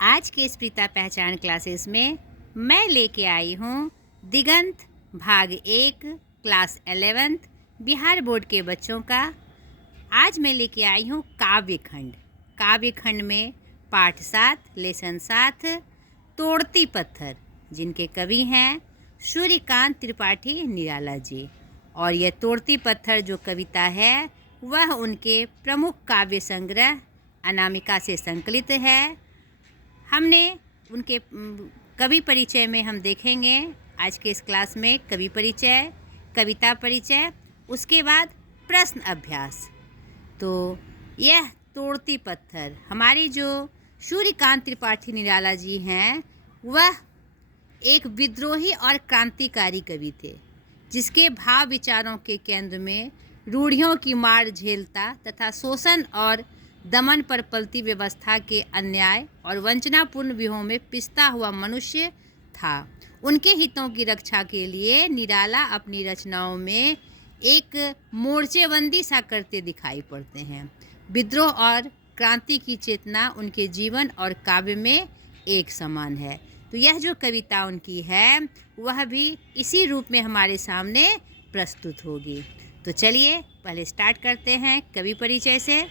आज के स्प्रिता पहचान क्लासेस में मैं लेके आई हूँ दिगंत भाग 1 क्लास 11th बिहार बोर्ड के बच्चों का। आज मैं लेके आई हूँ काव्यखंड में पाठ 7 लेसन 7 तोड़ती पत्थर, जिनके कवि हैं सूर्यकांत त्रिपाठी निराला जी। और यह तोड़ती पत्थर जो कविता है वह उनके प्रमुख काव्य संग्रह अनामिका से संकलित है। हमने उनके कवि परिचय में हम देखेंगे आज के इस क्लास में कवि परिचय, कविता परिचय, उसके बाद प्रश्न अभ्यास। तो यह तोड़ती पत्थर हमारे जो सूर्यकांत त्रिपाठी निराला जी हैं वह एक विद्रोही और क्रांतिकारी कवि थे, जिसके भाव विचारों के केंद्र में रूढ़ियों की मार झेलता तथा शोषण और दमन पर पलती व्यवस्था के अन्याय और वंचनापूर्ण व्यूहों में पिसता हुआ मनुष्य था। उनके हितों की रक्षा के लिए निराला अपनी रचनाओं में एक मोर्चेबंदी सा करते दिखाई पड़ते हैं। विद्रोह और क्रांति की चेतना उनके जीवन और काव्य में एक समान है। तो यह जो कविता उनकी है वह भी इसी रूप में हमारे सामने प्रस्तुत होगी। तो चलिए पहले स्टार्ट करते हैं कवि परिचय से।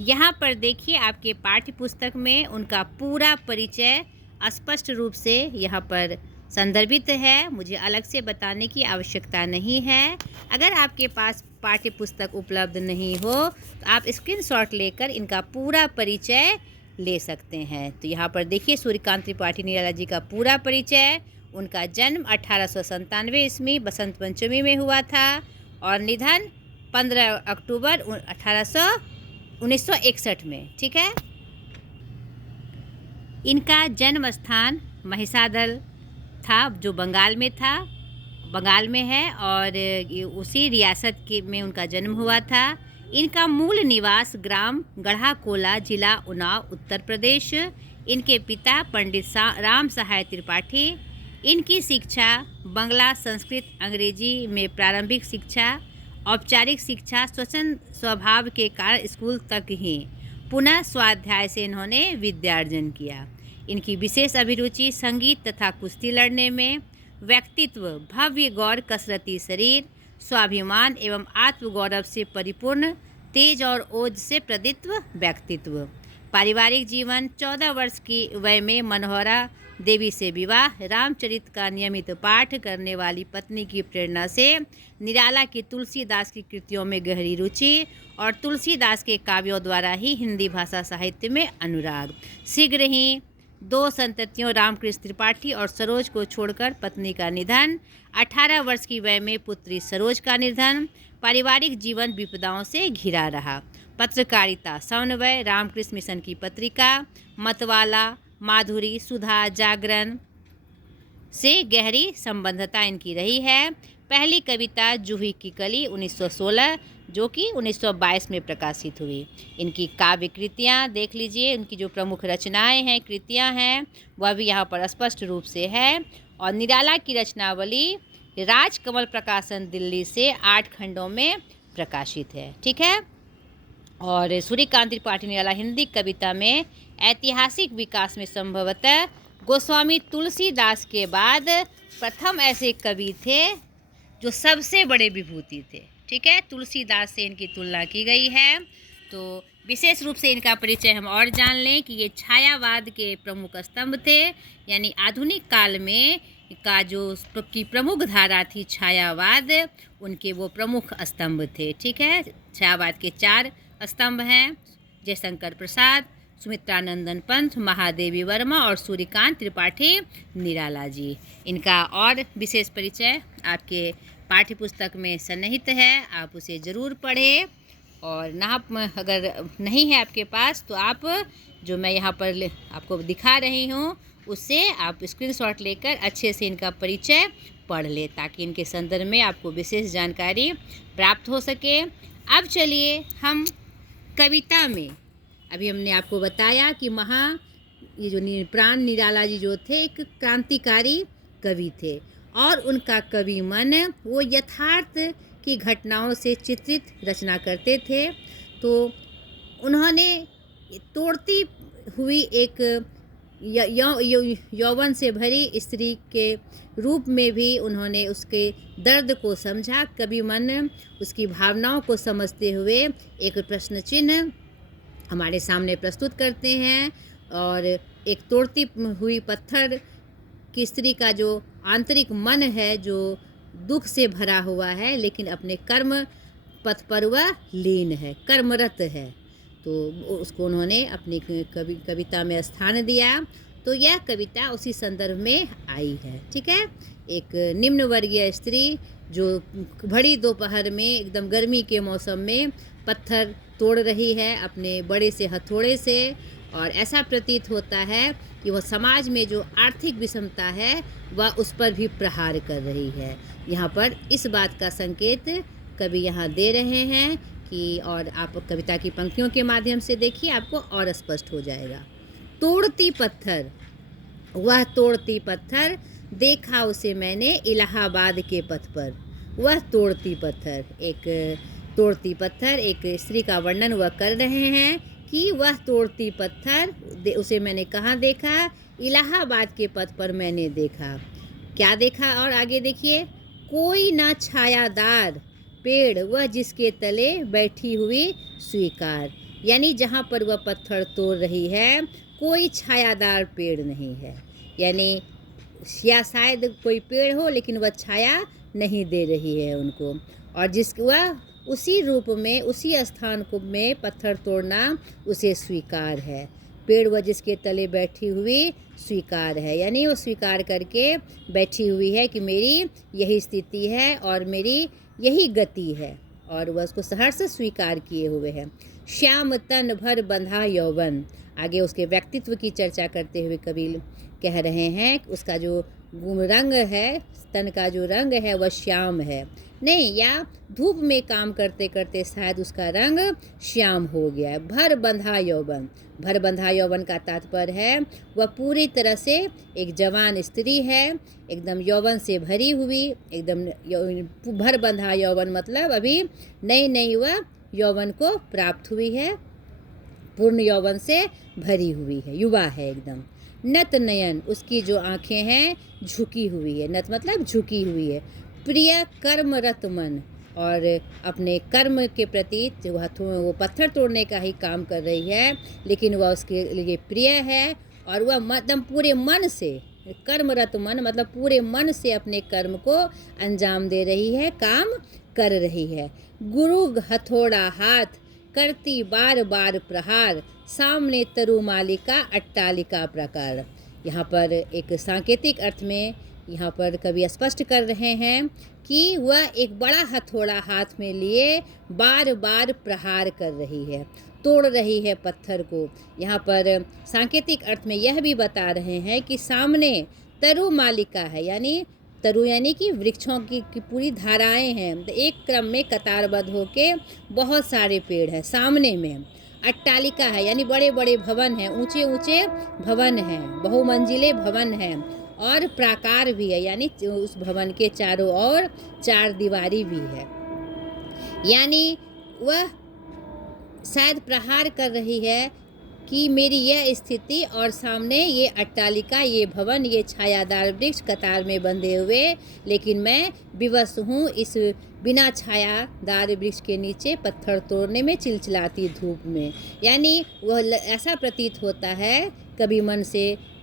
यहाँ पर देखिए आपके पाठ्य पुस्तक में उनका पूरा परिचय स्पष्ट रूप से यहाँ पर संदर्भित है, मुझे अलग से बताने की आवश्यकता नहीं है। अगर आपके पास पाठ्य पुस्तक उपलब्ध नहीं हो तो आप स्क्रीनशॉट लेकर इनका पूरा परिचय ले सकते हैं। तो यहाँ पर देखिए सूर्यकांत त्रिपाठी निराला जी का पूरा परिचय। उनका जन्म 1897 ईस्वी बसंत पंचमी में हुआ था और निधन 15 अक्टूबर 1961 में। ठीक है। इनका जन्म स्थान महिसादल था जो बंगाल में है और उसी रियासत के में उनका जन्म हुआ था। इनका मूल निवास ग्राम गढ़ाकोला, जिला उन्नाव, उत्तर प्रदेश। इनके पिता पंडित राम सहाय त्रिपाठी। इनकी शिक्षा बंगला, संस्कृत, अंग्रेजी में प्रारंभिक शिक्षा, औपचारिक शिक्षा स्वच्छंद स्वभाव के कारण स्कूल तक ही, पुनः स्वाध्याय से इन्होंने विद्यार्जन किया। इनकी विशेष अभिरुचि संगीत तथा कुश्ती लड़ने में। व्यक्तित्व भव्य गौर, कसरती शरीर, स्वाभिमान एवं आत्मगौरव से परिपूर्ण, तेज और ओज से प्रदीप्त व्यक्तित्व। पारिवारिक जीवन 14 वर्ष की वय में मनोहरा देवी से विवाह। रामचरित का नियमित पाठ करने वाली पत्नी की प्रेरणा से निराला की तुलसीदास की कृतियों में गहरी रुचि और तुलसीदास के काव्यों द्वारा ही हिंदी भाषा साहित्य में अनुराग। शीघ्र ही 2 संततियों रामकृष्ण त्रिपाठी और सरोज को छोड़कर पत्नी का निधन। 18 वर्ष की वय में पुत्री सरोज का निधन। पारिवारिक जीवन विपदाओं से घिरा रहा। पत्रकारिता, समन्वय, रामकृष्ण मिशन की पत्रिका, मतवाला, माधुरी, सुधा, जागरण से गहरी संबद्धता इनकी रही है। पहली कविता जूही की कली 1916 जो कि 1922 में प्रकाशित हुई। इनकी काव्य कृतियाँ देख लीजिए, उनकी जो प्रमुख रचनाएं हैं, कृतियाँ हैं, वह भी यहाँ पर स्पष्ट रूप से है। और निराला की रचनावली राजकमल प्रकाशन दिल्ली से 8 खंडों में प्रकाशित है। ठीक है। और सूर्यकांत त्रिपाठी निराला हिंदी कविता में ऐतिहासिक विकास में संभवतः गोस्वामी तुलसीदास के बाद प्रथम ऐसे कवि थे जो सबसे बड़े विभूति थे। ठीक है। तुलसीदास से इनकी तुलना की गई है। तो विशेष रूप से इनका परिचय हम और जान लें कि ये छायावाद के प्रमुख स्तंभ थे, यानी आधुनिक काल में का जो की प्रमुख धारा थी छायावाद, उनके वो प्रमुख स्तंभ थे। ठीक है। छायावाद के 4 स्तंभ हैं, जयशंकर प्रसाद, सुमित्रानंदन पंत, महादेवी वर्मा और सूर्यकांत त्रिपाठी निराला जी। इनका और विशेष परिचय आपके पाठ्य पुस्तक में सन्निहित है, आप उसे ज़रूर पढ़ें। और ना अगर नहीं है आपके पास तो आप जो मैं यहाँ पर आपको दिखा रही हूँ उससे आप स्क्रीनशॉट लेकर अच्छे से इनका परिचय पढ़ लें, ताकि इनके संदर्भ में आपको विशेष जानकारी प्राप्त हो सके। अब चलिए हम कविता में, अभी हमने आपको बताया कि ये जो प्राण निराला जी जो थे एक क्रांतिकारी कवि थे और उनका कवि मन वो यथार्थ की घटनाओं से चित्रित रचना करते थे। तो उन्होंने तोड़ती हुई एक यौवन से भरी स्त्री के रूप में भी उन्होंने उसके दर्द को समझा। कवि मन उसकी भावनाओं को समझते हुए एक प्रश्न चिन्ह हमारे सामने प्रस्तुत करते हैं। और एक तोड़ती हुई पत्थर की स्त्री का जो आंतरिक मन है, जो दुख से भरा हुआ है, लेकिन अपने कर्म पथ पर वह लीन है, कर्मरत है, तो उसको उन्होंने अपनी कविता में स्थान दिया। तो यह कविता उसी संदर्भ में आई है। ठीक है, एक निम्न वर्गीय स्त्री जो भरी दोपहर में एकदम गर्मी के मौसम में पत्थर तोड़ रही है अपने बड़े से हथौड़े से, और ऐसा प्रतीत होता है कि वह समाज में जो आर्थिक विषमता है वह उस पर भी प्रहार कर रही है। यहाँ पर इस बात का संकेत कवि यहाँ दे रहे हैं कि, और आप कविता की पंक्तियों के माध्यम से देखिए, आपको और स्पष्ट हो जाएगा। तोड़ती पत्थर, वह तोड़ती पत्थर, देखा उसे मैंने इलाहाबाद के पथ पर। वह तोड़ती पत्थर, एक तोड़ती पत्थर, एक स्त्री का वर्णन वह कर रहे हैं कि वह तोड़ती पत्थर उसे मैंने कहाँ देखा, इलाहाबाद के पथ पर मैंने देखा। क्या देखा, और आगे देखिए, कोई ना छायादार पेड़, वह जिसके तले बैठी हुई स्वीकार। यानी जहाँ पर वह पत्थर तोड़ रही है कोई छायादार पेड़ नहीं है, यानी या शायद कोई पेड़ हो लेकिन वह छाया नहीं दे रही है उनको, और वह उसी रूप में उसी स्थान को में पत्थर तोड़ना उसे स्वीकार है। पेड़ वह जिसके तले बैठी हुई स्वीकार है, यानी वो स्वीकार करके बैठी हुई है कि मेरी यही स्थिति है और मेरी यही गति है, और वह उसको सहर्ष से स्वीकार किए हुए है। श्याम तन भर बंधा यौवन, आगे उसके व्यक्तित्व की चर्चा करते हुए कवि कह रहे हैं कि उसका जो रंग है, तन का जो रंग है वह श्याम है, नहीं, या धूप में काम करते करते शायद उसका रंग श्याम हो गया है। भर बंधा यौवन, भर बंधा यौवन का तात्पर्य है वह पूरी तरह से एक जवान स्त्री है, एकदम यौवन से भरी हुई, एकदम भर बंधा यौवन मतलब अभी नई नई वह यौवन को प्राप्त हुई है, पूर्ण यौवन से भरी हुई है, युवा है एकदम। नत नयन, उसकी जो आँखें हैं झुकी हुई है, नत मतलब झुकी हुई है। प्रिय कर्मरत मन, और अपने कर्म के प्रति वो पत्थर तोड़ने का ही काम कर रही है, लेकिन वह उसके लिए प्रिय है, और वह मतलब पूरे मन से, कर्मरत मन मतलब पूरे मन से अपने कर्म को अंजाम दे रही है, काम कर रही है। गुरु हथौड़ा हाथ, करती बार बार प्रहार, सामने तरुमालिका अट्टालिका प्रकार। यहाँ पर एक सांकेतिक अर्थ में यहाँ पर कवि स्पष्ट कर रहे हैं कि वह एक बड़ा हथौड़ा हाथ में लिए बार बार प्रहार कर रही है, तोड़ रही है पत्थर को। यहाँ पर सांकेतिक अर्थ में यह भी बता रहे हैं कि सामने तरुमालिका है, यानी तरु यानी कि वृक्षों की पूरी धाराएं हैं, एक क्रम में कतारबद्ध होके बहुत सारे पेड़ हैं सामने में। अट्टालिका है, यानी बड़े बड़े भवन हैं, ऊंचे ऊंचे भवन हैं, बहुमंजिले भवन हैं, और प्राकार भी है, यानी उस भवन के चारों ओर चार दीवारी भी है। यानी वह शायद प्रहार कर रही है कि मेरी यह स्थिति, और सामने ये अट्टालिका, ये भवन, ये छायादार वृक्ष कतार में बंधे हुए, लेकिन मैं विवश हूँ इस बिना छायादार वृक्ष के नीचे पत्थर तोड़ने में, चिलचिलाती धूप में। यानी वह ऐसा प्रतीत होता है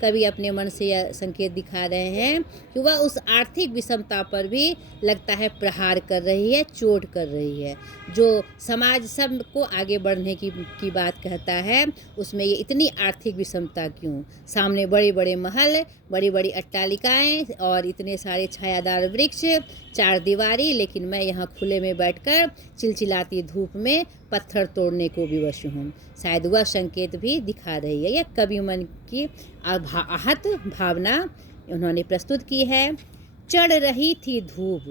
कवि अपने मन से यह संकेत दिखा रहे हैं कि वह उस आर्थिक विषमता पर भी लगता है प्रहार कर रही है, चोट कर रही है। जो समाज सबको आगे बढ़ने की बात कहता है, उसमें ये इतनी आर्थिक विषमता क्यों? सामने बड़े बड़े महल, बड़ी बड़ी अट्टालिकाएं और इतने सारे छायादार वृक्ष, चार दीवारी, लेकिन मैं यहाँ खुले में बैठकर चिलचिलाती धूप में पत्थर तोड़ने को विवश हूँ। शायद वह संकेत भी दिखा रही है। यह कवि मन की आहत भावना उन्होंने प्रस्तुत की है। चढ़ रही थी धूप,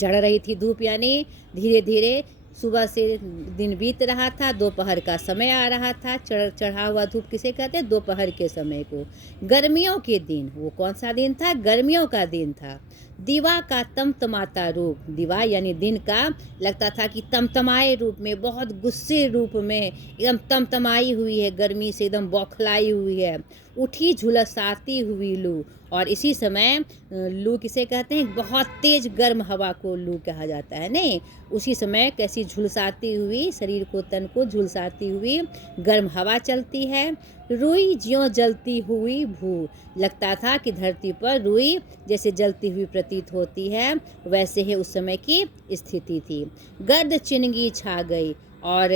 चढ़ रही थी धूप यानी धीरे धीरे सुबह से दिन बीत रहा था, दोपहर का समय आ रहा था। चढ़ा हुआ धूप किसे कहते हैं? दोपहर के समय को। गर्मियों के दिन, वो कौन सा दिन था? गर्मियों का दिन था। दिवा का तमतमाता रूप, दिवा यानी दिन का, लगता था कि तमतमाए रूप में, बहुत गुस्से रूप में एकदम तमतमाई हुई है, गर्मी से एकदम बौखलाई हुई है। उठी झुलसाती हुई लू, और इसी समय लू किसे कहते हैं? बहुत तेज गर्म हवा को लू कहा जाता है, नहीं? उसी समय कैसी झुलसाती हुई, शरीर को, तन को झुलसाती हुई गर्म हवा चलती है। रुई ज्यों जलती हुई भू, लगता था कि धरती पर रुई जैसे जलती हुई प्रतीत होती है, वैसे ही उस समय की स्थिति थी। गर्द चिनगी छा गई, और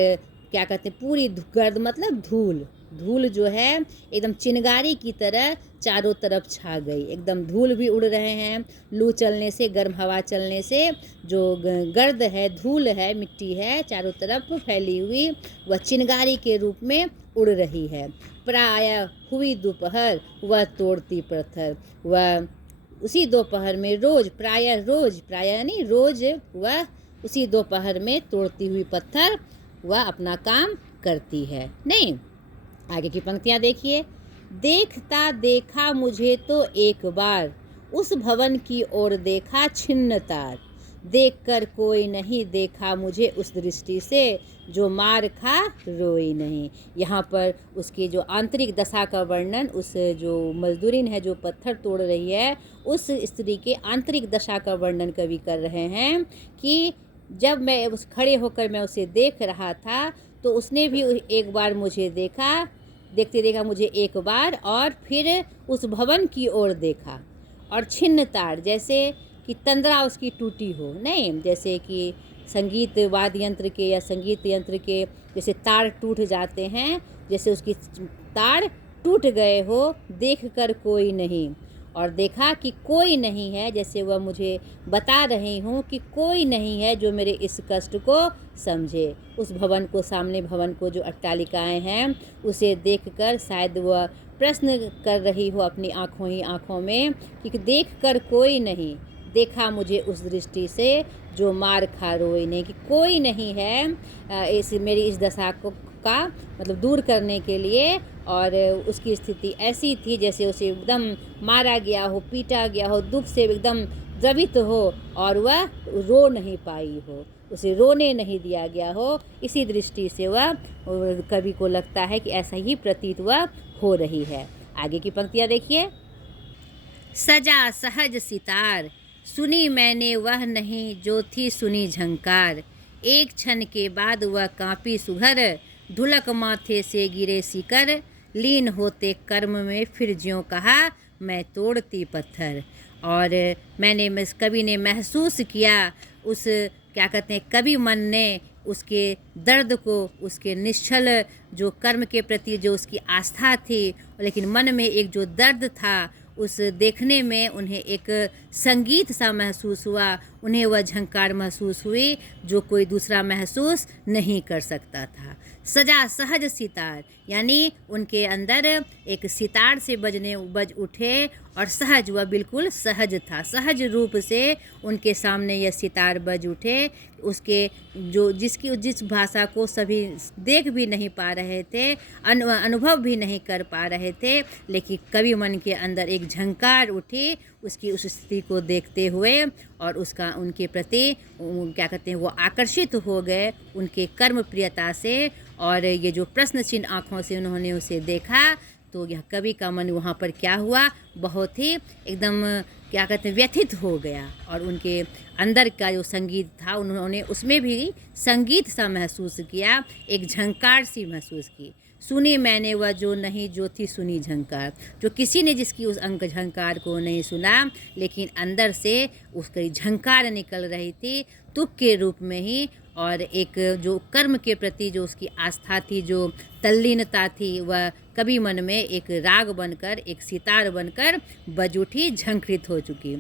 क्या कहते हैं, पूरी गर्द मतलब धूल, धूल जो है एकदम चिनगारी की तरह चारों तरफ छा गई। एकदम धूल भी उड़ रहे हैं, लू चलने से, गर्म हवा चलने से जो गर्द है, धूल है, मिट्टी है, चारों तरफ फैली हुई, वह चिनगारी के रूप में उड़ रही है। प्रायः हुई दोपहर वह तोड़ती पत्थर, वह उसी दोपहर में रोज, प्रायः रोज, प्रायः नहीं रोज, वह उसी दोपहर में तोड़ती हुई पत्थर वह अपना काम करती है, नहीं? आगे की पंक्तियाँ देखिए। देखता देखा मुझे तो एक बार, उस भवन की ओर देखा छिन्न तार, देखकर कोई नहीं देखा मुझे उस दृष्टि से, जो मार खा रोई नहीं। यहाँ पर उसकी जो आंतरिक दशा का वर्णन, उस जो मजदूरिन है जो पत्थर तोड़ रही है, उस स्त्री के आंतरिक दशा का वर्णन कवि कर रहे हैं कि जब मैं उस खड़े होकर मैं उसे देख रहा था, तो उसने भी एक बार मुझे देखा, देखते देखा मुझे एक बार, और फिर उस भवन की ओर देखा। और छिन्न तार, जैसे कि तंद्रा उसकी टूटी हो, नहीं? जैसे कि संगीत वाद्य यंत्र के या संगीत यंत्र के जैसे तार टूट जाते हैं, जैसे उसकी तार टूट गए हो, देख कर कोई नहीं, और देखा कि कोई नहीं है, जैसे वह मुझे बता रही हूँ कि कोई नहीं है जो मेरे इस कष्ट को समझे। उस भवन को, सामने भवन को, जो अट्टालिकाएं हैं, उसे देखकर शायद वह प्रश्न कर रही हो अपनी आँखों ही आँखों में कि देख कर कोई नहीं देखा मुझे उस दृष्टि से, जो मार खा रोई नहीं, कि कोई नहीं है इस मेरी इस दशा को का मतलब दूर करने के लिए। और उसकी स्थिति ऐसी थी जैसे उसे एकदम मारा गया हो, पीटा गया हो, दुख से एकदम द्रवित हो, और वह रो नहीं पाई हो, उसे रोने नहीं दिया गया हो। इसी दृष्टि से वह कवि को लगता है कि ऐसा ही प्रतीत वह हो रही है। आगे की पंक्तियाँ देखिए। सजा सहज सितार, सुनी मैंने वह नहीं जो थी सुनी झंकार, एक क्षण के बाद वह कांपी सुघर, ढुलक माथे से गिरे सिकर, लीन होते कर्म में फिर ज्यों कहा मैं तोड़ती पत्थर। और कवि ने महसूस किया, उस क्या कहते हैं, कवि मन ने उसके दर्द को, उसके निश्चल जो कर्म के प्रति जो उसकी आस्था थी, लेकिन मन में एक जो दर्द था, उस देखने में उन्हें एक संगीत सा महसूस हुआ, उन्हें वह झंकार महसूस हुई जो कोई दूसरा महसूस नहीं कर सकता था। सजा सहज सितार, यानी उनके अंदर एक सितार से बज उठे, और सहज, वह बिल्कुल सहज था, सहज रूप से उनके सामने यह सितार बज उठे। उसके जो जिस भाषा को सभी देख भी नहीं पा रहे थे, अनुभव भी नहीं कर पा रहे थे, लेकिन कवि मन के अंदर एक झंकार उठी उसकी उस स्थिति को देखते हुए, और उसका उनके प्रति क्या कहते हैं, वो आकर्षित हो गए उनके कर्म प्रियता से। और ये जो प्रश्न चिन्ह आँखों से उन्होंने उसे देखा, तो यह कवि का मन वहाँ पर क्या हुआ, बहुत ही एकदम क्या कहते हैं, व्यथित हो गया। और उनके अंदर का जो संगीत था, उन्होंने उसमें भी संगीत सा महसूस किया, एक झंकार सी महसूस की। सुनी मैंने वह जो नहीं जो थी सुनी झंकार, जो किसी ने जिसकी उस अंक झंकार को नहीं सुना, लेकिन अंदर से उसकी झंकार निकल रही थी, तुक के रूप में ही। और एक जो कर्म के प्रति जो उसकी आस्था थी, जो तल्लीनता थी, वह कवि मन में एक राग बनकर, एक सितार बनकर बज उठी, झंकृत हो चुकी।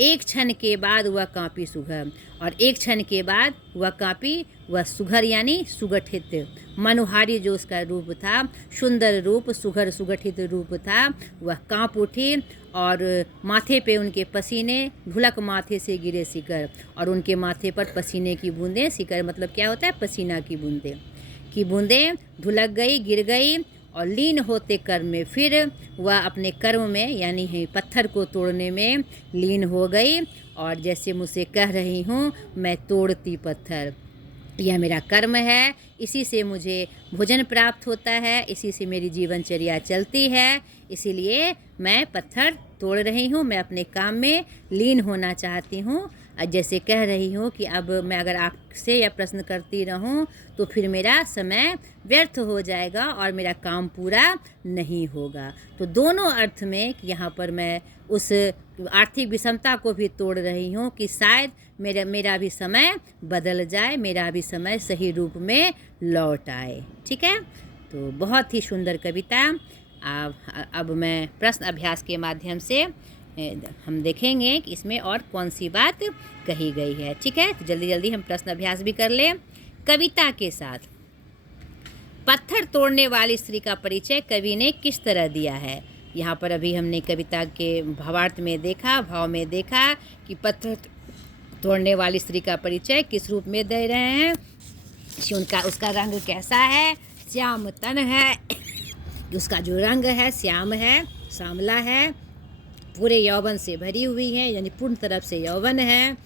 एक क्षण के बाद वह कांपी सुघर, और एक क्षण के बाद वह कांपी वह सुघर यानी सुगठित, मनोहारी जो उसका रूप था, सुंदर रूप, सुघर सुगठित रूप था, वह कांप उठी और माथे पे उनके पसीने ढुलक माथे से गिरे शिकर, और उनके माथे पर पसीने की बूंदें, शिकर मतलब क्या होता है, पसीना की बूंदें ढुलक गई, गिर गई, और लीन होते कर्म में, फिर वह अपने कर्म में यानी है पत्थर को तोड़ने में लीन हो गई, और जैसे मुझसे कह रही हूँ, मैं तोड़ती पत्थर, यह मेरा कर्म है, इसी से मुझे भोजन प्राप्त होता है, इसी से मेरी जीवनचर्या चलती है, इसीलिए मैं पत्थर तोड़ रही हूँ, मैं अपने काम में लीन होना चाहती हूँ। जैसे कह रही हूँ कि अब मैं अगर आपसे यह प्रश्न करती रहूँ तो फिर मेरा समय व्यर्थ हो जाएगा और मेरा काम पूरा नहीं होगा। तो दोनों अर्थ में यहाँ पर मैं उस आर्थिक विषमता को भी तोड़ रही हूँ कि शायद मेरा भी समय बदल जाए, मेरा भी समय सही रूप में लौट आए। ठीक है, तो बहुत ही सुंदर कविता। अब मैं प्रश्न अभ्यास के माध्यम से हम देखेंगे कि इसमें और कौन सी बात कही गई है। ठीक है, तो जल्दी जल्दी हम प्रश्न अभ्यास भी कर लें कविता के साथ। पत्थर तोड़ने वाली स्त्री का परिचय कवि ने किस तरह दिया है। यहाँ पर अभी हमने कविता के भावार्थ में देखा, भाव में देखा कि पत्थर तोड़ने वाली स्त्री का परिचय किस रूप में दे रहे हैं। उसका रंग कैसा है, श्याम तन है, उसका जो रंग है श्याम है, श्यामला है, पूरे यौवन से भरी हुई है, यानी पूर्ण तरफ से यौवन है,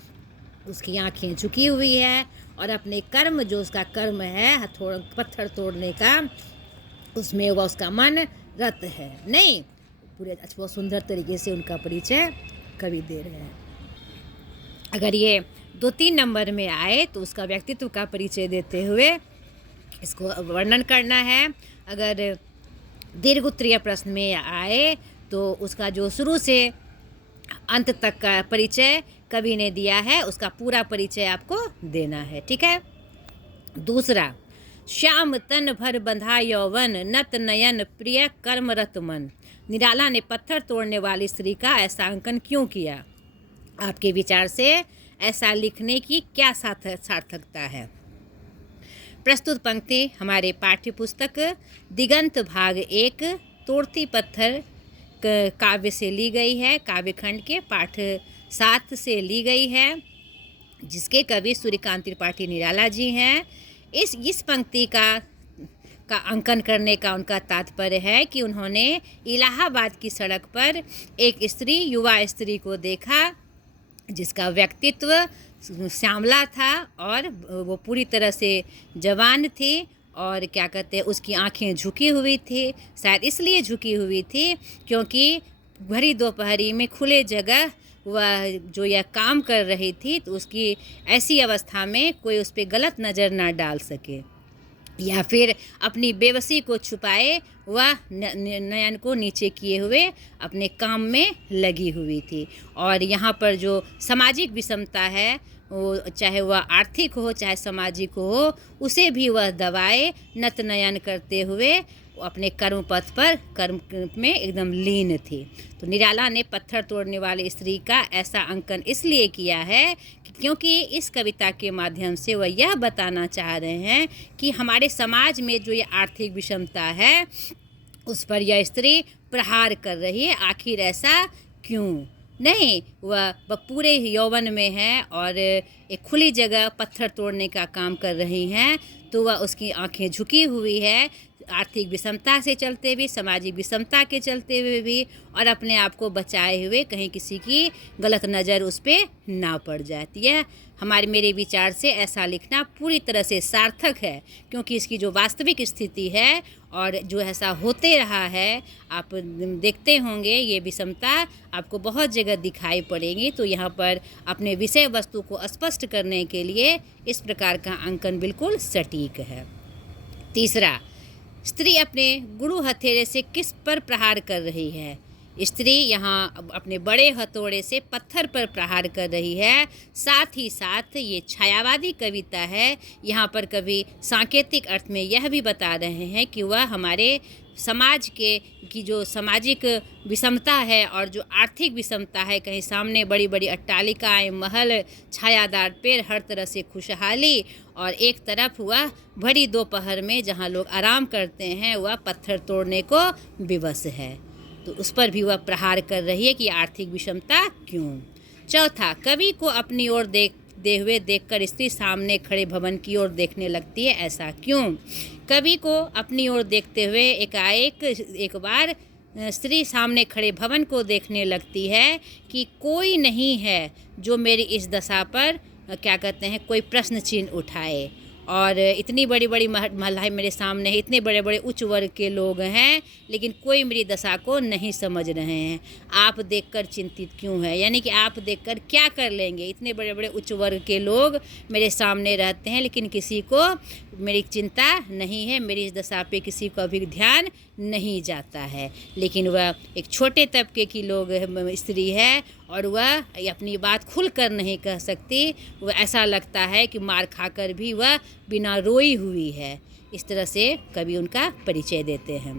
उसकी आंखें झुकी हुई है, और अपने कर्म जो उसका कर्म है पत्थर तोड़ने का, उसमें वह उसका मन रत है। नहीं, पूरे बहुत सुंदर तरीके से उनका परिचय कवि दे रहे हैं। अगर ये 2-3 नंबर में आए तो उसका व्यक्तित्व का परिचय देते हुए इसको वर्णन करना है। अगर दीर्घ उत्तरीय प्रश्न में आए तो उसका जो शुरू से अंत तक का परिचय कवि ने दिया है, उसका पूरा परिचय आपको देना है। ठीक है। दूसरा, श्याम तन भर बंधा यौवन, नत नयन प्रिय कर्मरत मन। निराला ने पत्थर तोड़ने वाली स्त्री का ऐसा अंकन क्यों किया? आपके विचार से ऐसा लिखने की क्या सार्थकता है? प्रस्तुत पंक्ति हमारे पाठ्य पुस्तक दिगंत भाग 1 तोड़ती पत्थर काव्य से ली गई है, काव्यखंड के पाठ 7 से ली गई है, जिसके कवि सूर्यकांत त्रिपाठी निराला जी हैं। इस पंक्ति का अंकन करने का उनका तात्पर्य है कि उन्होंने इलाहाबाद की सड़क पर एक युवा स्त्री को देखा जिसका व्यक्तित्व श्यामला था और वो पूरी तरह से जवान थी, और क्या कहते हैं, उसकी आंखें झुकी हुई थी। शायद इसलिए झुकी हुई थी क्योंकि भरी दोपहरी में खुले जगह वह जो यह काम कर रही थी, तो उसकी ऐसी अवस्था में कोई उस पर गलत नज़र ना डाल सके, या फिर अपनी बेबसी को छुपाए वह नयन को नीचे किए हुए अपने काम में लगी हुई थी। और यहाँ पर जो सामाजिक विषमता है, वो चाहे वह आर्थिक हो चाहे सामाजिक हो, उसे भी वह दबाए नत नयन करते हुए अपने कर्म पथ पर कर्म में एकदम लीन थी। तो निराला ने पत्थर तोड़ने वाली स्त्री का ऐसा अंकन इसलिए किया है क्योंकि इस कविता के माध्यम से वह यह बताना चाह रहे हैं कि हमारे समाज में जो ये आर्थिक विषमता है उस पर यह स्त्री प्रहार कर रही है। आखिर ऐसा क्यों? नहीं, वह पूरे यौवन में है और एक खुली जगह पत्थर तोड़ने का काम कर रही हैं, तो वह उसकी आंखें झुकी हुई है, आर्थिक विषमता से चलते हुए, सामाजिक विषमता के चलते हुए भी, और अपने आप को बचाए हुए कहीं किसी की गलत नज़र उस पर ना पड़ जाती है। मेरे विचार से ऐसा लिखना पूरी तरह से सार्थक है, क्योंकि इसकी जो वास्तविक स्थिति है और जो ऐसा होते रहा है, आप देखते होंगे ये विषमता आपको बहुत जगह दिखाई पड़ेगी। तो यहाँ पर अपने विषय वस्तु को स्पष्ट करने के लिए इस प्रकार का अंकन बिल्कुल सटीक है। तीसरा, स्त्री अपने गुरु हथेरे से किस पर प्रहार कर रही है? स्त्री यहाँ अपने बड़े हथौड़े से पत्थर पर प्रहार कर रही है। साथ ही साथ ये छायावादी कविता है। यहाँ पर कवि सांकेतिक अर्थ में यह भी बता रहे हैं कि वह हमारे समाज के की जो सामाजिक विषमता है और जो आर्थिक विषमता है, कहीं सामने बड़ी बड़ी अट्टालिकाएं, महल, छायादार पेड़, हर तरह से खुशहाली, और एक तरफ वह भरी दोपहर में जहाँ लोग आराम करते हैं वह पत्थर तोड़ने को विवश है। तो उस पर भी वह प्रहार कर रही है कि आर्थिक विषमता क्यों। चौथा, कवि को अपनी ओर देखते हुए देखकर स्त्री सामने खड़े भवन की ओर देखने लगती है, ऐसा क्यों। कवि को अपनी ओर देखते हुए एकाएक एक बार स्त्री सामने खड़े भवन को देखने लगती है कि कोई नहीं है जो मेरी इस दशा पर क्या कहते हैं कोई प्रश्न चिन्ह उठाए, और इतनी बड़ी बड़ी महिलाएं मेरे सामने है, इतने बड़े बड़े उच्च वर्ग के लोग हैं, लेकिन कोई मेरी दशा को नहीं समझ रहे हैं। आप देखकर चिंतित क्यों है, यानी कि आप देखकर क्या कर लेंगे। इतने बड़े बड़े उच्च वर्ग के लोग मेरे सामने रहते हैं, लेकिन किसी को मेरी चिंता नहीं है, मेरी इस दशा पे किसी को अभी ध्यान नहीं जाता है। लेकिन वह एक छोटे तबके की लोग स्त्री है और वह अपनी बात खुल कर नहीं कह सकती। वह ऐसा लगता है कि मार खाकर भी वह बिना रोई हुई है। इस तरह से कवि उनका परिचय देते हैं।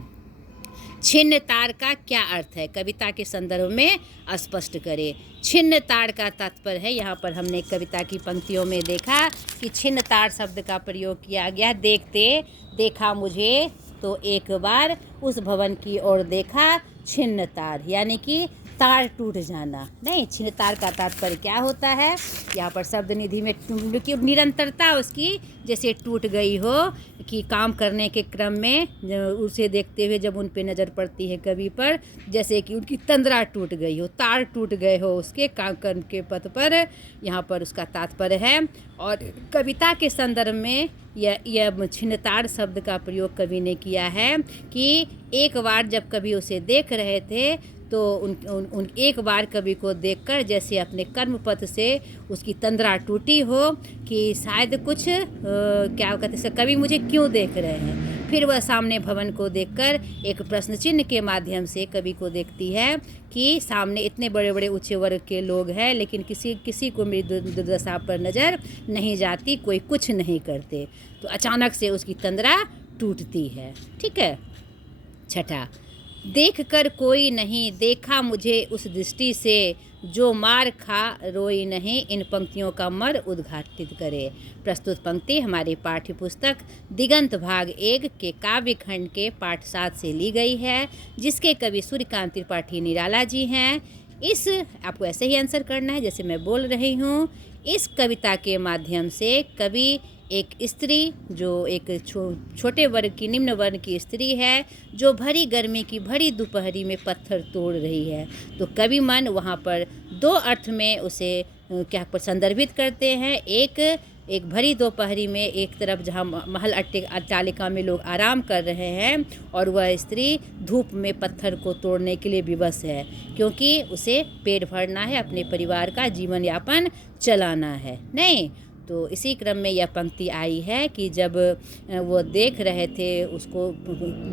छिन्न तार का क्या अर्थ है, कविता के संदर्भ में स्पष्ट करें। छिन्न तार का तात्पर्य है, यहाँ पर हमने कविता की पंक्तियों में देखा कि छिन्न तार शब्द का प्रयोग किया गया। देखा मुझे तो एक बार उस भवन की ओर देखा, छिन्न तार यानी कि तार टूट जाना नहीं। छिन्न तार का तात्पर्य क्या होता है, यहाँ पर शब्द निधि में निरंतरता उसकी जैसे टूट गई हो, कि काम करने के क्रम में उसे देखते हुए जब उन पे नज़र पड़ती है कवि पर, जैसे कि उनकी तंद्रा टूट गई हो, तार टूट गए हो उसके काम करने के पथ पर, यहाँ पर उसका तात्पर्य है। और कविता के संदर्भ में यह छिन्न तार शब्द का प्रयोग कवि ने किया है कि एक बार जब कवि उसे देख रहे थे तो उन एक बार कवि को देखकर जैसे अपने कर्म पथ से उसकी तंद्रा टूटी हो कि शायद कुछ क्या कहते हैं, कवि मुझे क्यों देख रहे हैं। फिर वह सामने भवन को देखकर एक प्रश्न चिन्ह के माध्यम से कवि को देखती है कि सामने इतने बड़े बड़े उच्च वर्ग के लोग हैं, लेकिन किसी को मेरी दुर्दशा पर नज़र नहीं जाती, कोई कुछ नहीं करते। तो अचानक से उसकी तंद्रा टूटती है। ठीक है। छठा, देख कर कोई नहीं देखा मुझे उस दृष्टि से, जो मार खा रोई नहीं, इन पंक्तियों का मर उद्घाटित करे। प्रस्तुत पंक्ति हमारी पाठ्य पुस्तक दिगंत भाग 1 के काव्य खंड के पाठ 7 से ली गई है, जिसके कवि सूर्यकांत त्रिपाठी निराला जी हैं। इस आपको ऐसे ही आंसर करना है जैसे मैं बोल रही हूँ। इस कविता के माध्यम से कवि एक स्त्री जो एक छोटे वर्ग की, निम्न वर्ग की स्त्री है, जो भरी गर्मी की भरी दोपहरी में पत्थर तोड़ रही है, तो कवि मन वहाँ पर दो अर्थ में उसे क्या पर संदर्भित करते हैं। एक भरी दोपहरी में एक तरफ जहाँ महल अट्टालिका में लोग आराम कर रहे हैं और वह स्त्री धूप में पत्थर को तोड़ने के लिए विवश है, क्योंकि उसे पेट भरना है, अपने परिवार का जीवन यापन चलाना है। नहीं तो इसी क्रम में यह पंक्ति आई है कि जब वो देख रहे थे उसको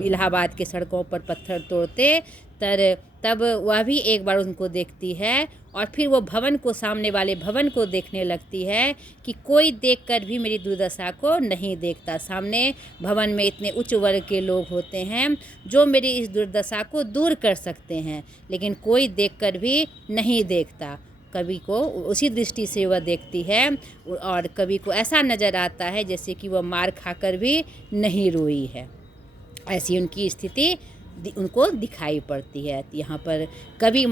इलाहाबाद के सड़कों पर पत्थर तोड़ते, तब वह भी एक बार उनको देखती है और फिर वो भवन को, सामने वाले भवन को देखने लगती है कि कोई देखकर भी मेरी दुर्दशा को नहीं देखता। सामने भवन में इतने उच्च वर्ग के लोग होते हैं जो मेरी इस दुर्दशा को दूर कर सकते हैं, लेकिन कोई देखकर भी नहीं देखता। कवि को उसी दृष्टि से वह देखती है और कवि को ऐसा नज़र आता है जैसे कि वह मार खाकर भी नहीं रोई है। ऐसी उनकी स्थिति उनको दिखाई पड़ती है। यहाँ पर कवि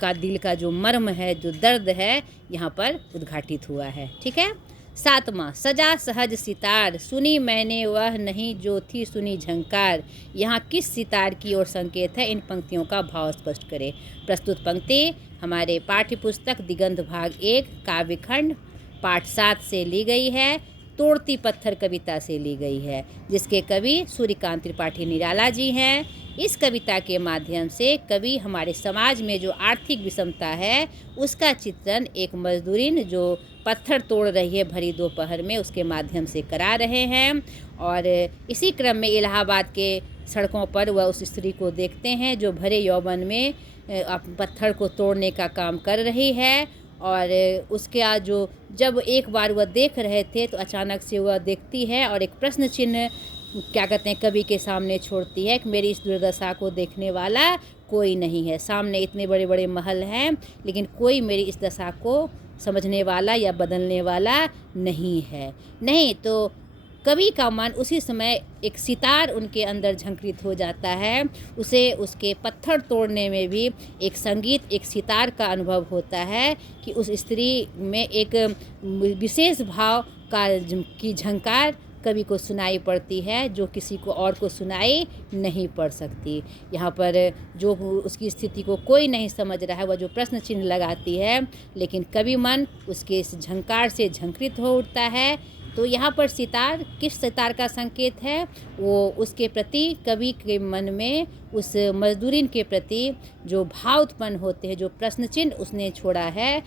का दिल का जो मर्म है, जो दर्द है, यहाँ पर उद्घाटित हुआ है। ठीक है। 7वां, सजा सहज सितार, सुनी मैंने वह नहीं जो थी सुनी झंकार। यहाँ किस सितार की ओर संकेत है, इन पंक्तियों का भाव स्पष्ट करें। प्रस्तुत पंक्ति हमारे पाठ्य पुस्तक दिगंत भाग 1 काव्य खंड पाठ 7 से ली गई है, तोड़ती पत्थर कविता से ली गई है, जिसके कवि सूर्यकांत त्रिपाठी निराला जी हैं। इस कविता के माध्यम से कवि हमारे समाज में जो आर्थिक विषमता है उसका चित्रण एक मजदूरिन जो पत्थर तोड़ रही है भरी दोपहर में, उसके माध्यम से करा रहे हैं। और इसी क्रम में इलाहाबाद के सड़कों पर वह उस स्त्री को देखते हैं जो भरे यौवन में पत्थर को तोड़ने का काम कर रही है। और उसके जो जब एक बार वह देख रहे थे तो अचानक से वह देखती है और एक प्रश्न चिन्ह क्या कहते हैं, कवि के सामने छोड़ती है कि मेरी इस दुर्दशा को देखने वाला कोई नहीं है। सामने इतने बड़े बड़े महल हैं, लेकिन कोई मेरी इस दशा को समझने वाला या बदलने वाला नहीं है। नहीं तो कवि का मन उसी समय एक सितार उनके अंदर झंकृत हो जाता है। उसे उसके पत्थर तोड़ने में भी एक संगीत, एक सितार का अनुभव होता है कि उस स्त्री में एक विशेष भाव की झंकार कवि को सुनाई पड़ती है, जो किसी को और को सुनाई नहीं पड़ सकती। यहाँ पर जो उसकी स्थिति को कोई नहीं समझ रहा है, वह जो प्रश्न चिन्ह लगाती है, लेकिन कवि मन उसके इस झंकार से झंकृत हो उठता है। तो यहाँ पर सितार किस सितार का संकेत है? वो उसके प्रति, कवि के मन में उस मजदूरिन के प्रति जो भाव उत्पन्न होते हैं, जो प्रश्न चिन्ह उसने छोड़ा है,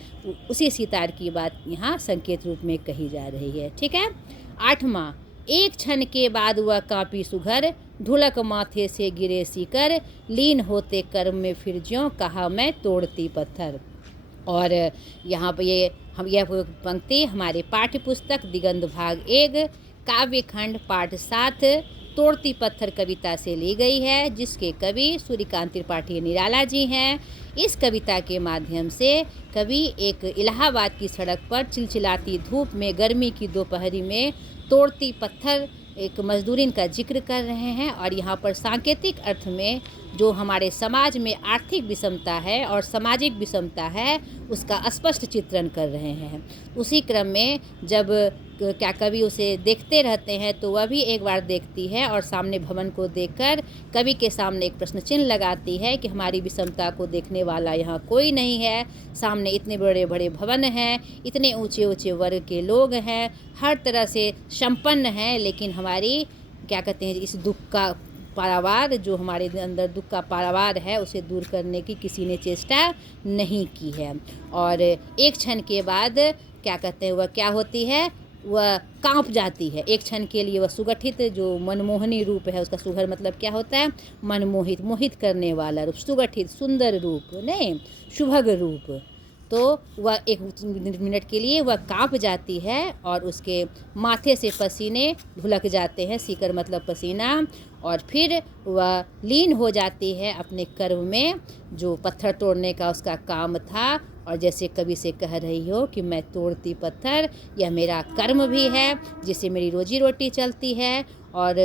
उसी सितार की बात यहाँ संकेत रूप में कही जा रही है। ठीक है। 8वां, एक क्षण के बाद वह कांपी सुघर, ढुलक माथे से गिरे सीकर, लीन होते कर्म में फिर ज्यों कहा मैं तोड़ती पत्थर। और यहाँ पर यह पंक्ति हमारे पाठ्य पुस्तक दिगंत भाग 1 काव्य खंड पाठ 7 तोड़ती पत्थर कविता से ली गई है, जिसके कवि सूर्यकांत त्रिपाठी निराला जी हैं। इस कविता के माध्यम से कवि एक इलाहाबाद की सड़क पर चिलचिलाती धूप में गर्मी की दोपहरी में तोड़ती पत्थर एक मजदूरिन का जिक्र कर रहे हैं। और यहाँ पर सांकेतिक अर्थ में जो हमारे समाज में आर्थिक विषमता है और सामाजिक विषमता है, उसका स्पष्ट चित्रण कर रहे हैं। उसी क्रम में जब क्या कवि उसे देखते रहते हैं, तो वह भी एक बार देखती है और सामने भवन को देखकर कवि के सामने एक प्रश्न चिन्ह लगाती है कि हमारी विषमता को देखने वाला यहाँ कोई नहीं है। सामने इतने बड़े बड़े भवन हैं, इतने ऊंचे ऊंचे वर्ग के लोग हैं, हर तरह से संपन्न हैं, लेकिन हमारी क्या कहते हैं, इस दुख का पारावार, जो हमारे अंदर दुख का पारावार है, उसे दूर करने की किसी ने चेष्टा नहीं की है। और एक क्षण के बाद क्या कहते हैं, वह क्या होती है, वह कांप जाती है। एक क्षण के लिए वह सुगठित, जो मनमोहनी रूप है, उसका सुघर मतलब क्या होता है, मनमोहित, मोहित करने वाला रूप, सुगठित, सुंदर रूप नहीं, सुभग रूप। तो वह एक मिनट के लिए वह कांप जाती है और उसके माथे से पसीने ढुलक जाते हैं, सीकर मतलब पसीना। और फिर वह लीन हो जाती है अपने कर्म में, जो पत्थर तोड़ने का उसका काम था। और जैसे कवि से कह रही हो कि मैं तोड़ती पत्थर, यह मेरा कर्म भी है, जिससे मेरी रोजी रोटी चलती है। और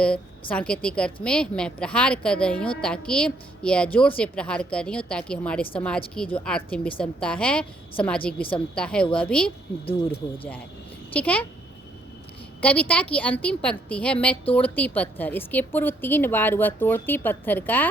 सांकेतिक अर्थ में मैं प्रहार कर रही हूँ, ताकि यह जोर से प्रहार कर रही हूँ ताकि हमारे समाज की जो आर्थिक विषमता है, सामाजिक विषमता है, वह भी दूर हो जाए। ठीक है। कविता की अंतिम पंक्ति है मैं तोड़ती पत्थर। इसके पूर्व 3 बार वह तोड़ती पत्थर का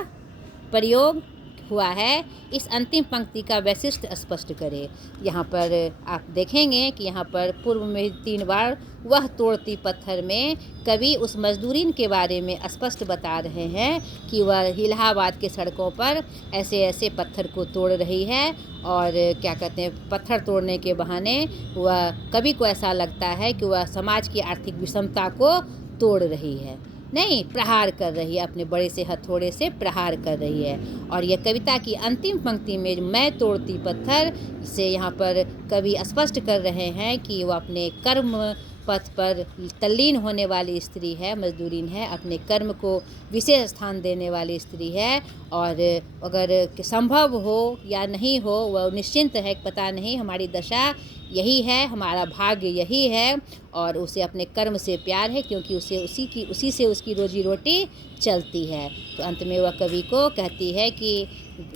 प्रयोग हुआ है। इस अंतिम पंक्ति का वैशिष्ट स्पष्ट करें। यहाँ पर आप देखेंगे कि यहाँ पर पूर्व में 3 बार वह तोड़ती पत्थर में कवि उस मजदूरिन के बारे में स्पष्ट बता रहे हैं कि वह इलाहाबाद के सड़कों पर ऐसे ऐसे पत्थर को तोड़ रही है। और क्या कहते हैं, पत्थर तोड़ने के बहाने वह कवि को ऐसा लगता है कि वह समाज की आर्थिक विषमता को तोड़ रही है, नहीं प्रहार कर रही है, अपने बड़े से हथौड़े से प्रहार कर रही है। और यह कविता की अंतिम पंक्ति में मैं तोड़ती पत्थर से यहाँ पर कवि स्पष्ट कर रहे हैं कि वह अपने कर्म पथ पर तल्लीन होने वाली स्त्री है, मजदूरिन है, अपने कर्म को विशेष स्थान देने वाली स्त्री है। और अगर संभव हो या नहीं हो, वह निश्चिंत है, पता नहीं, हमारी दशा यही है, हमारा भाग्य यही है। और उसे अपने कर्म से प्यार है, क्योंकि उसे उसी से उसकी रोजी रोटी चलती है। तो अंत में वह कवि को कहती है कि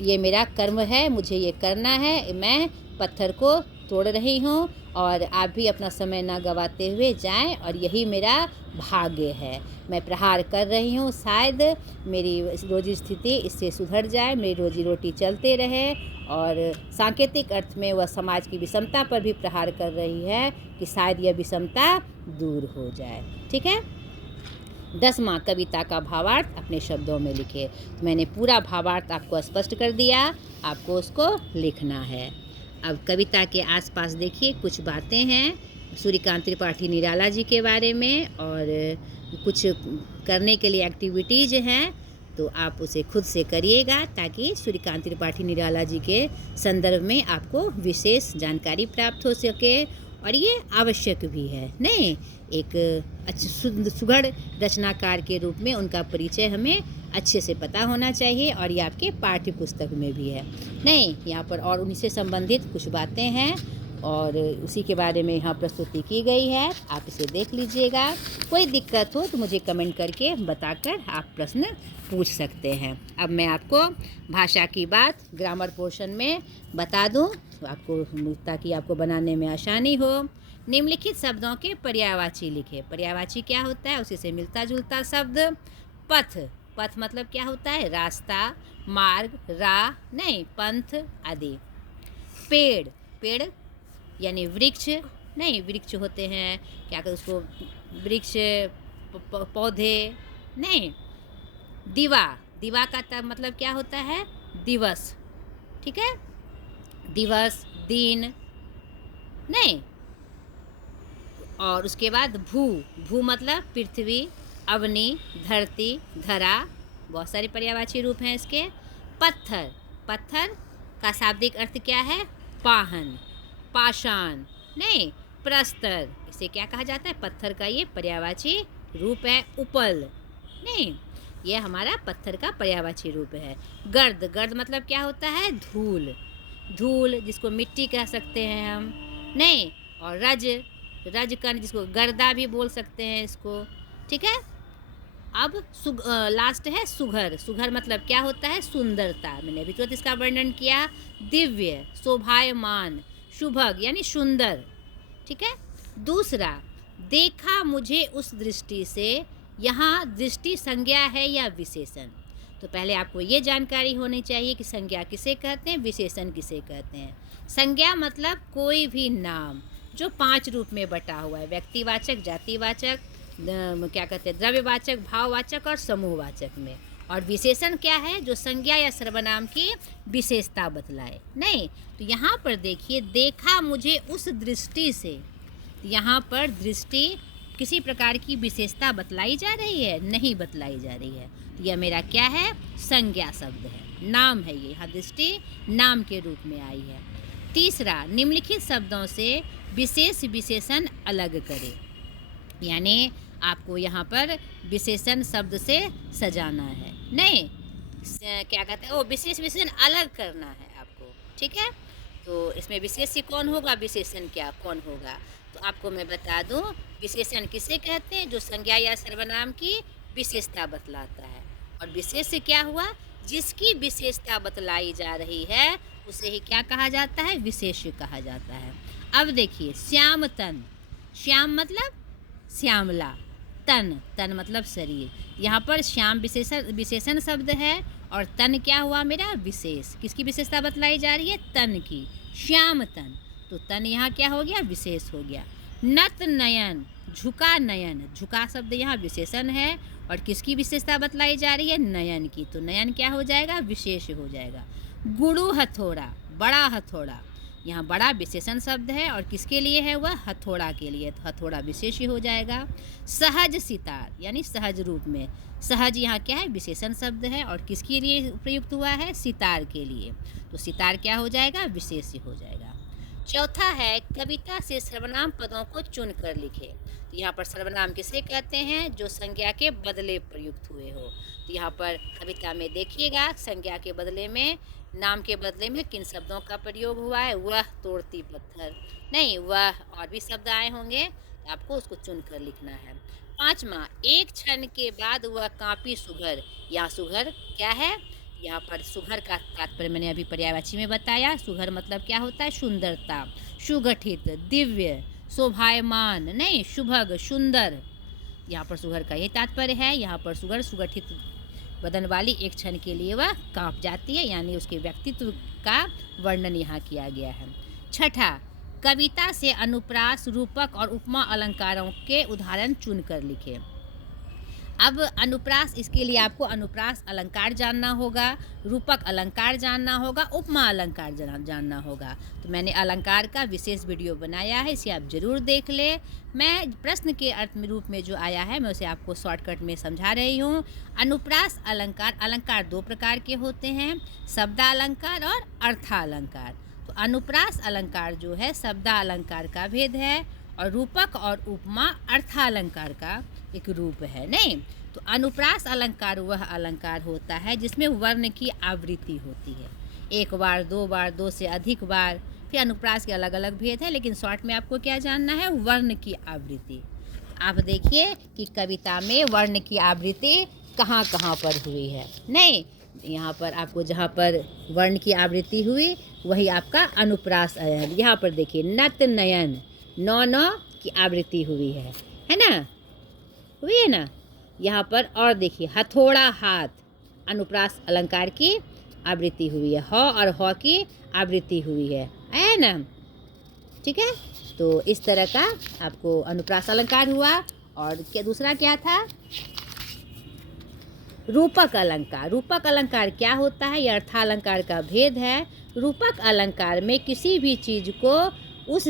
ये मेरा कर्म है, मुझे ये करना है, मैं पत्थर को तोड़ रही हूँ और आप भी अपना समय ना गवाते हुए जाएं, और यही मेरा भाग्य है। मैं प्रहार कर रही हूँ, शायद मेरी रोजी स्थिति इससे सुधर जाए, मेरी रोजी रोटी चलते रहे। और सांकेतिक अर्थ में वह समाज की विषमता पर भी प्रहार कर रही है कि शायद यह विषमता दूर हो जाए। ठीक है। 10वां कविता का भावार्थ अपने शब्दों में लिखे। तो मैंने पूरा भावार्थ आपको स्पष्ट कर दिया, आपको उसको लिखना है। अब कविता के आसपास देखिए कुछ बातें हैं सूर्यकांत त्रिपाठी निराला जी के बारे में, और कुछ करने के लिए एक्टिविटीज़ हैं, तो आप उसे खुद से करिएगा ताकि सूर्यकांत त्रिपाठी निराला जी के संदर्भ में आपको विशेष जानकारी प्राप्त हो सके। और ये आवश्यक भी है। नहीं, एक अच्छे सुघड़ रचनाकार के रूप में उनका परिचय हमें अच्छे से पता होना चाहिए, और ये आपके पाठ्य पुस्तक में भी है। नहीं, यहाँ पर और उन्हीं से संबंधित कुछ बातें हैं और उसी के बारे में यहाँ प्रस्तुति की गई है, आप इसे देख लीजिएगा। कोई दिक्कत हो तो मुझे कमेंट करके बताकर आप प्रश्न पूछ सकते हैं। अब मैं आपको भाषा की बात ग्रामर पोर्शन में बता दूं आपको, ताकि आपको बनाने में आसानी हो। निम्नलिखित शब्दों के पर्यायवाची लिखे। पर्यायवाची क्या होता है? उसी से मिलता जुलता शब्द पथ। पथ मतलब क्या होता है? रास्ता, मार्ग, राह, नहीं, पंथ आदि। पेड़, पेड़ यानी वृक्ष, नहीं, वृक्ष होते हैं, क्या कहते उसको, वृक्ष, पौधे, नहीं। दिवा, दिवा का मतलब क्या होता है? दिवस, ठीक है, दिवस, दिन, नहीं। और उसके बाद भू, भू मतलब पृथ्वी, अवनी, धरती, धरा, बहुत सारे पर्यायवाची रूप हैं इसके। पत्थर, पत्थर का शाब्दिक अर्थ क्या है? पाहन, पाषाण, नहीं, प्रस्तर, इसे क्या कहा जाता है? पत्थर का ये पर्यायवाची रूप है। उपल, नहीं, ये हमारा पत्थर का पर्यायवाची रूप है। गर्द, गर्द मतलब क्या होता है? धूल, धूल जिसको मिट्टी कह सकते हैं हम, नहीं। और रज, रजकण जिसको गर्दा भी बोल सकते हैं इसको, ठीक है। अब लास्ट है सुघर। सुघर मतलब क्या होता है? सुंदरता। मैंने अभी तुरंत इसका वर्णन किया। दिव्य, शोभायमान, शुभग यानी सुंदर, ठीक है। दूसरा, देखा मुझे उस दृष्टि से, यहाँ दृष्टि संज्ञा है या विशेषण? तो पहले आपको ये जानकारी होनी चाहिए कि संज्ञा किसे कहते हैं, विशेषण किसे कहते हैं। संज्ञा मतलब कोई भी नाम जो 5 रूप में बटा हुआ है, व्यक्तिवाचक, जातिवाचक, क्या कहते हैं, द्रव्यवाचक, भाववाचक और समूहवाचक में। और विशेषण क्या है? जो संज्ञा या सर्वनाम की विशेषता बतलाए, नहीं। तो यहाँ पर देखिए, देखा मुझे उस दृष्टि से, यहाँ पर दृष्टि किसी प्रकार की विशेषता बतलाई जा रही है? नहीं बतलाई जा रही है। तो यह मेरा क्या है? संज्ञा शब्द है, नाम है ये। यहाँ दृष्टि नाम के रूप में आई है। तीसरा, निम्नलिखित शब्दों से विशेष विशेषण अलग करें, यानी आपको यहाँ पर विशेषण शब्द से सजाना है, नहीं, क्या कहते हैं, वो विशेष विशेषण अलग करना है आपको, ठीक है। तो इसमें विशेष्य कौन होगा, विशेषण क्या कौन होगा? तो आपको मैं बता दूं, विशेषण किसे कहते हैं? जो संज्ञा या सर्वनाम की विशेषता बतलाता है। और विशेष्य क्या हुआ? जिसकी विशेषता बतलाई जा रही है उसे ही क्या कहा जाता है? विशेष्य कहा जाता है। अब देखिए, श्याम तन, श्याम मतलब श्यामला, तन, तन मतलब शरीर। यहाँ पर श्याम विशेषण शब्द है और तन क्या हुआ मेरा? विशेष। किसकी विशेषता बतलाई जा रही है? तन की, श्याम तन। तो तन यहाँ क्या हो गया? विशेष हो गया। नत नयन, झुका नयन, झुका शब्द यहाँ विशेषण है और किसकी विशेषता बतलाई जा रही है? नयन की। तो नयन क्या हो जाएगा? विशेष हो जाएगा। गुरु हथौड़ा, बड़ा हथौड़ा, यहाँ बड़ा विशेषण शब्द है और किसके लिए है? वह हथौड़ा के लिए, तो हथौड़ा विशेष हो जाएगा। सहज सितार यानी सहज रूप में, सहज यहाँ क्या है? विशेषण शब्द है और किसके लिए प्रयुक्त हुआ है? सितार के लिए, तो सितार क्या हो जाएगा? विशेष हो जाएगा। चौथा है, कविता से सर्वनाम पदों को चुन कर लिखे। तो यहाँ पर सर्वनाम किसे कहते हैं? जो संज्ञा के बदले प्रयुक्त हुए हो। तो यहाँ पर कविता में देखिएगा, संज्ञा के बदले में, नाम के बदले में किन शब्दों का प्रयोग हुआ है? वह तोड़ती पत्थर, नहीं, वह और भी शब्द आए होंगे, आपको उसको चुन कर लिखना है। पाँचवा, एक क्षण के बाद वह कांपी सुघर। यहाँ सुघर क्या है? यहाँ पर सुघर का तात्पर्य मैंने अभी पर्यायवाची में बताया। सुघर मतलब क्या होता है? सुंदरता, सुगठित, दिव्य, शोभायमान, नहीं, शुभग, सुंदर। यहाँ पर सुघर का ये तात्पर्य है। यहाँ पर सुघर सुगठित बदन वाली एक क्षण के लिए वह कांप जाती है, यानी उसके व्यक्तित्व का वर्णन यहाँ किया गया है। छठा, कविता से अनुप्रास, रूपक और उपमा अलंकारों के उदाहरण चुनकर लिखें। अब अनुप्रास, इसके लिए आपको अनुप्रास अलंकार जानना होगा, रूपक अलंकार जानना होगा, उपमा अलंकार जानना होगा। तो मैंने अलंकार का विशेष वीडियो बनाया है, इसे आप जरूर देख ले। मैं प्रश्न के अर्थ में रूप में जो आया है मैं उसे आपको शॉर्टकट में समझा रही हूँ। अनुप्रास अलंकार, अलंकार 2 प्रकार के होते हैं, शब्दालंकार और अर्थालंकार। तो अनुप्रास अलंकार जो है शब्दालंकार का भेद है और रूपक और उपमा अर्थालंकार का एक रूप है। नहीं, तो अनुप्रास अलंकार वह अलंकार होता है जिसमें वर्ण की आवृत्ति होती है, एक बार, दो बार, दो से अधिक बार। फिर अनुप्रास के अलग अलग भेद है, लेकिन शॉर्ट में आपको क्या जानना है, वर्ण की आवृत्ति। आप देखिए कि कविता में वर्ण की आवृत्ति कहाँ कहाँ पर हुई है। नहीं, यहाँ पर आपको जहाँ पर वर्ण की आवृत्ति हुई वही आपका अनुप्रास है। यहाँ पर देखिए नत नयन, नौ नौ की आवृत्ति हुई है ना, हुई है ना। यहाँ पर और देखिए हथौड़ा हाथ, अनुप्रास अलंकार की आवृत्ति हुई है। ह और ह की आवृत्ति हुई है ना। ठीक है, तो इस तरह का आपको अनुप्रास अलंकार हुआ। और क्या दूसरा क्या था, रूपक अलंकार। रूपक अलंकार क्या होता है, यह अर्थालंकार का भेद है। रूपक अलंकार में किसी भी चीज़ को उस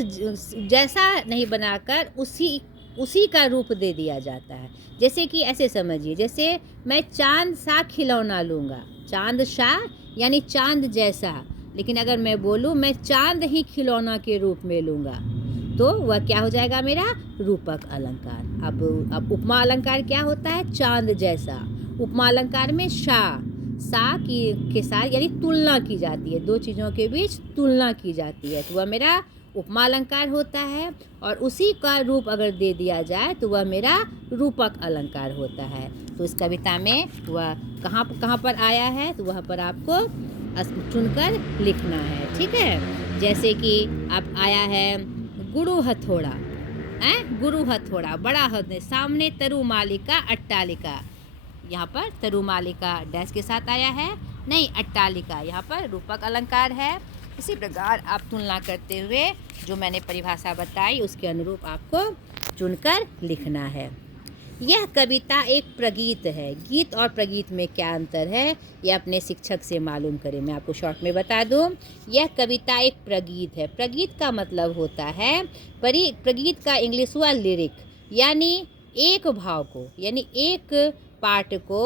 जैसा नहीं बनाकर उसी का रूप दे दिया जाता है। जैसे कि ऐसे समझिए, जैसे मैं चांद सा खिलौना लूँगा, चांद सा यानी चांद जैसा, लेकिन अगर मैं बोलूँ मैं चांद ही खिलौना के रूप में लूँगा तो वह क्या हो जाएगा, मेरा रूपक अलंकार। अब उपमा अलंकार क्या होता है, चांद जैसा। उपमा अलंकार में सा के साथ यानी तुलना की जाती है, दो चीज़ों के बीच तुलना की जाती है, तो वह मेरा उपमा अलंकार होता है। और उसी का रूप अगर दे दिया जाए तो वह मेरा रूपक अलंकार होता है। तो इस कविता में वह कहाँ पर आया है, तो वह पर आपको चुनकर लिखना है। ठीक है, जैसे कि आप आया है गुरु हथौड़ा, गुरु हथौड़ा, बड़ा हद सामने तरुमालिका अट्टालिका, यहाँ पर तरुमालिका डैश के साथ आया है, नहीं अट्टालिका, यहाँ पर रूपक अलंकार है। इसी प्रकार आप तुलना करते हुए जो मैंने परिभाषा बताई उसके अनुरूप आपको चुनकर लिखना है। यह कविता एक प्रगीत है। गीत और प्रगीत में क्या अंतर है, यह अपने शिक्षक से मालूम करें। मैं आपको शॉर्ट में बता दूं, यह कविता एक प्रगीत है। प्रगीत का मतलब होता है, प्रगीत का इंग्लिश हुआ लिरिक, यानी एक भाव को यानी एक पार्ट को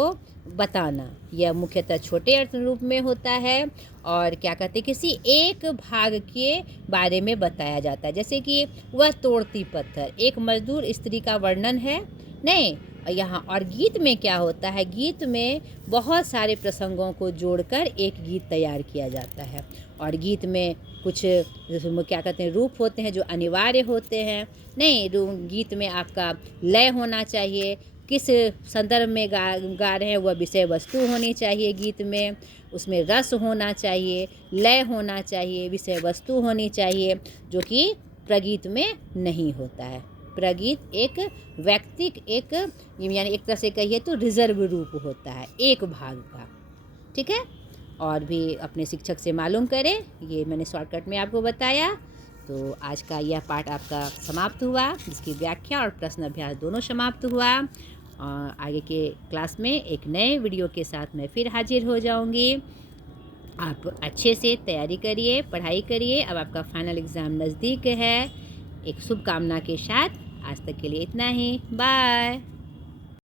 बताना। यह मुख्यतः छोटे अर्थ रूप में होता है और क्या कहते हैं, किसी एक भाग के बारे में बताया जाता है। जैसे कि वह तोड़ती पत्थर, एक मजदूर स्त्री का वर्णन है। नहीं, यहाँ और गीत में क्या होता है, गीत में बहुत सारे प्रसंगों को जोड़कर एक गीत तैयार किया जाता है। और गीत में कुछ क्या कहते हैं रूप होते हैं जो अनिवार्य होते हैं। नहीं, गीत में आपका लय होना चाहिए, किस संदर्भ में गा रहे हैं वह विषय वस्तु होनी चाहिए गीत में, उसमें रस होना चाहिए, लय होना चाहिए, विषय वस्तु होनी चाहिए, जो कि प्रगीत में नहीं होता है। प्रगीत एक व्यक्तिक एक यानी एक तरह से कहिए तो रिजर्व रूप होता है एक भाग का। ठीक है, और भी अपने शिक्षक से मालूम करें, ये मैंने शॉर्टकट में आपको बताया। तो आज का यह पाठ आपका समाप्त हुआ, जिसकी व्याख्या और प्रश्न अभ्यास दोनों समाप्त हुआ। और आगे के क्लास में एक नए वीडियो के साथ मैं फिर हाजिर हो जाऊंगी। आप अच्छे से तैयारी करिए, पढ़ाई करिए। अब आपका फाइनल एग्ज़ाम नज़दीक है। एक शुभकामना के साथ आज तक के लिए इतना ही। बाय।